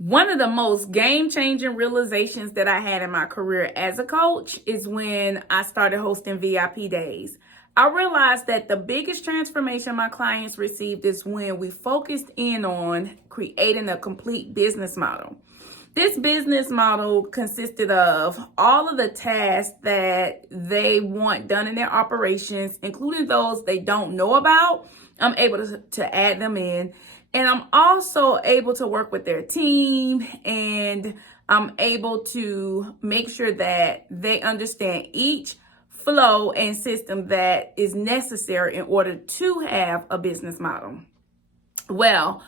One of the most game-changing realizations that I had in my career as a coach is when I started hosting VIP days. I realized that the biggest transformation my clients received is when we focused in on creating a complete business model. This business model consisted of all of the tasks that they want done in their operations, including those they don't know about. I'm able to add them in. And I'm also able to work with their team, and I'm able to make sure that they understand each flow and system that is necessary in order to have a business model. Well,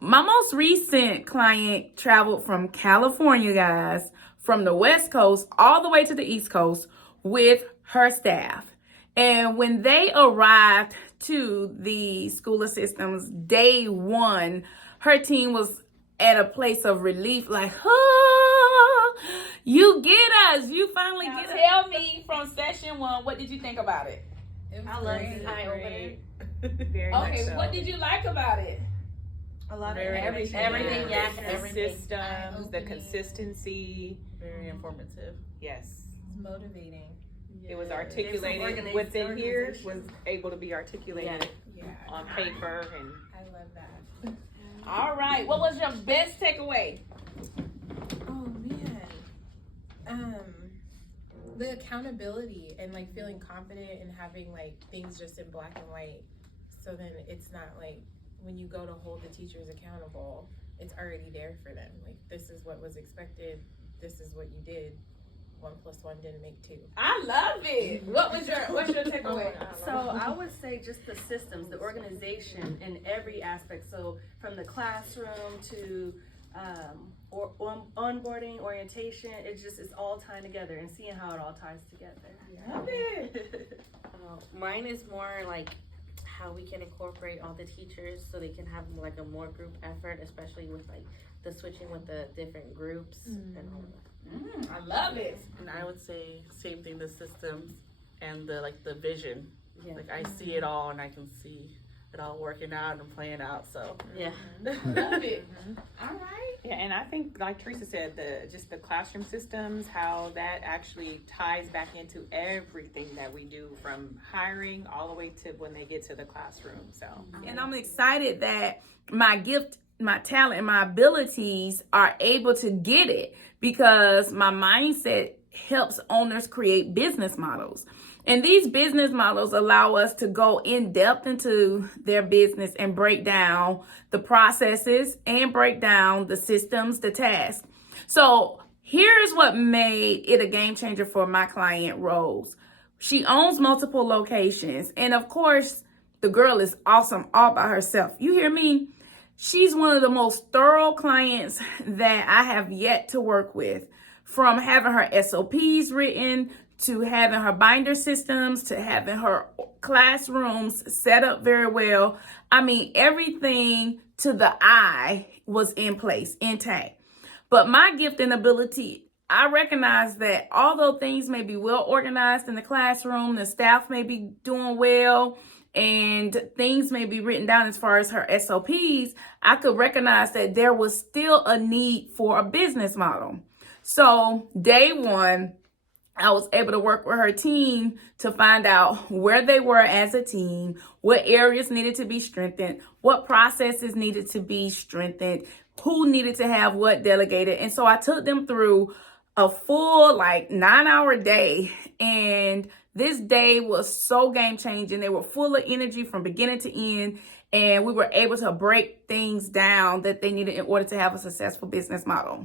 my most recent client traveled from California, guys, from the West Coast all the way to the East Coast with her staff. And when they arrived to the School of Systems day one, her team was at a place of relief, like, oh, you get us. You finally get us. Tell me from session one, what did you think about it? I love the eye opener. Very Okay, much so. what did you like about it? A lot of Everything, yes, the everything. systems, the consistency. Very informative. Yes, It's motivating. it was There's articulated. some What's in here organization. was able to be articulated Yeah, on paper, and I love that. All right, what was your best takeaway? Oh man, the accountability and like feeling confident and having like things just in black and white, so then it's not like when you go to hold the teachers accountable, it's already there for them. Like, this is what was expected. This is what you did. 1 + 1 didn't make 2. I love it. What's your takeaway? So I would say just the systems, the organization in every aspect. So from the classroom to onboarding, orientation, it's all tying together and seeing how it all ties together. Love it. Mine is more like how we can incorporate all the teachers so they can have like a more group effort, especially with like the switching with the different groups and all that. I love it. And I would say same thing, the systems and the vision. Yeah. Like I see it all and I can see it all working out and playing out. So Yeah. Love it. All right. yeah, and I think, like Teresa said, the classroom systems, how that actually ties back into everything that we do, from hiring all the way to when they get to the classroom. So, And I'm excited that my gift, my talent, and my abilities are able to get it, because my mindset helps owners create business models. And these business models allow us to go in depth into their business and break down the processes and break down the systems, the tasks. So here's what made it a game changer for my client, Rose. She owns multiple locations. And of course, the girl is awesome all by herself. You hear me? She's one of the most thorough clients that I have yet to work with. From having her SOPs written, to having her binder systems, to having her classrooms set up very well. I mean, everything to the eye was in place, intact. But my gift and ability, I recognize that although things may be well organized in the classroom, the staff may be doing well, and things may be written down as far as her SOPs, I could recognize that there was still a need for a business model. So day one, I was able to work with her team to find out where they were as a team, what areas needed to be strengthened, what processes needed to be strengthened, who needed to have what delegated. And so I took them through a full 9-hour day. And this day was so game changing. They were full of energy from beginning to end. And we were able to break things down that they needed in order to have a successful business model.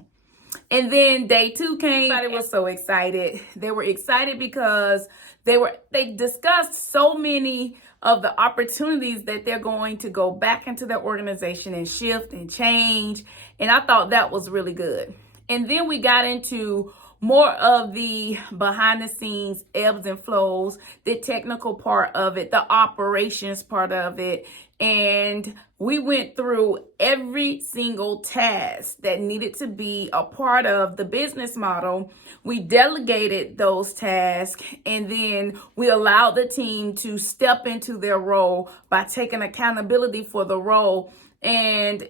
And then day 2 came. Everybody was so excited. They were excited because they discussed so many of the opportunities that they're going to go back into their organization and shift and change. And I thought that was really good. And then we got into more of the behind the scenes ebbs and flows, the technical part of it, the operations part of it. And we went through every single task that needed to be a part of the business model. We delegated those tasks, and then we allowed the team to step into their role by taking accountability for the role. And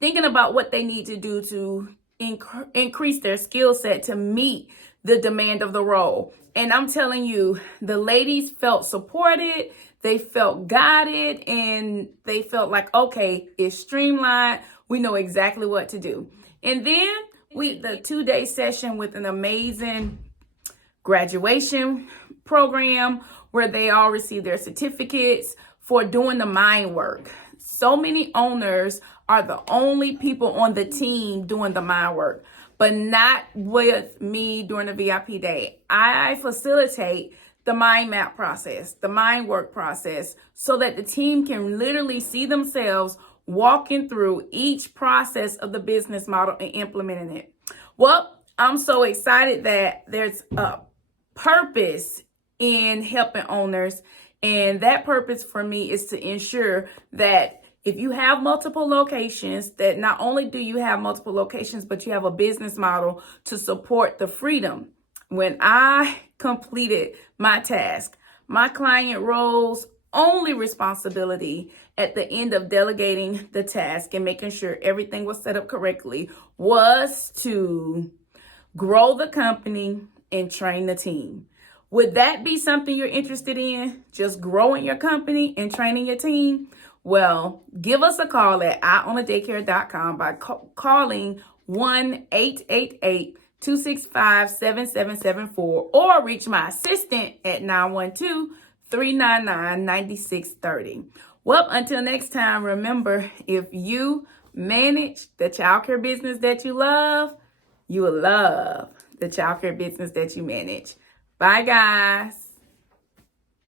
thinking about what they need to do to increase their skill set to meet the demand of the role. And I'm telling you, the ladies felt supported, they felt guided, and they felt like, okay, it's streamlined. We know exactly what to do. And then the 2-day session with an amazing graduation program where they all receive their certificates for doing the mind work. So many owners are the only people on the team doing the mind work, but not with me during the VIP day. I facilitate the mind map process, the mind work process, so that the team can literally see themselves walking through each process of the business model and implementing it. Well, I'm so excited that there's a purpose in helping owners. And that purpose for me is to ensure that if you have multiple locations, that not only do you have multiple locations, but you have a business model to support the freedom. When I completed my task, my client role's only responsibility at the end of delegating the task and making sure everything was set up correctly was to grow the company and train the team. Would that be something you're interested in? Just growing your company and training your team? Well, give us a call at iownadaycare.com by calling 1-888-265-7774 or reach my assistant at 912-399-9630. Well, until next time, remember, if you manage the childcare business that you love, you will love the childcare business that you manage. Bye, guys.